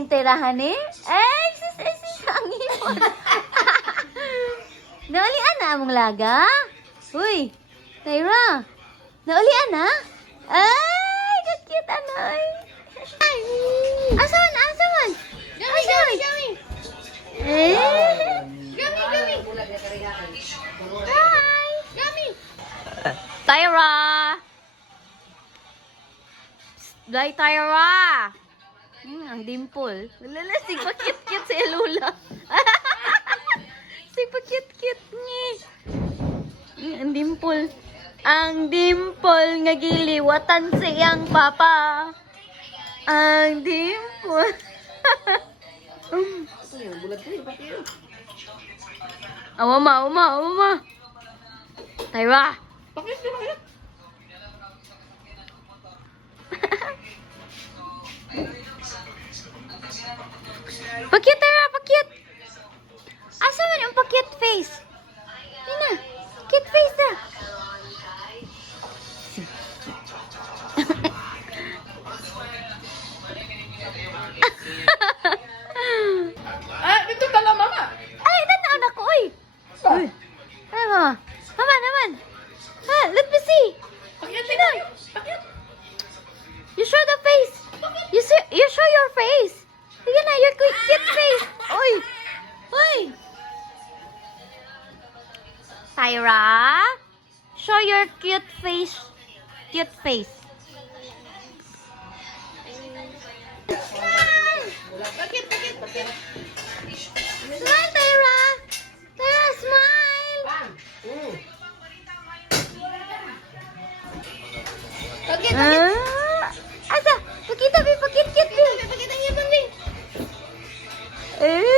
ning tirahan eh? Ay, sis, ang hipon. Naulian na among laga? Uy, Tyra. Naulian na? Ay, kakit anoy. Asaman? Gami. Eh? Gami. Hi. Gami. Tyra. Dai Tyra. Ang dimple. Lala, sigpa cute si Elula. Sigpa cute ni. Ang dimple. Ang dimple nga giliwatan siyang papa. Ang dimple. Awama. Tyra. Pakit, Tyra, pakit. Asa man yung pakit face? Ina, cute face na. Dito ka lang, mama. Ay, tanaw ko, uy. Uy. Ay, mama. Mama naman. Let me see. Pakit. You show the face. You show your face. Sige na, your cute face. Uy. Tyra, show your cute face. Pakit. Smile, Tyra. Tyra, smile. Pakit. Asa? Pakita, Bi. Pakit, cute, Bi. Pakit ang ipon, Bing. Eh.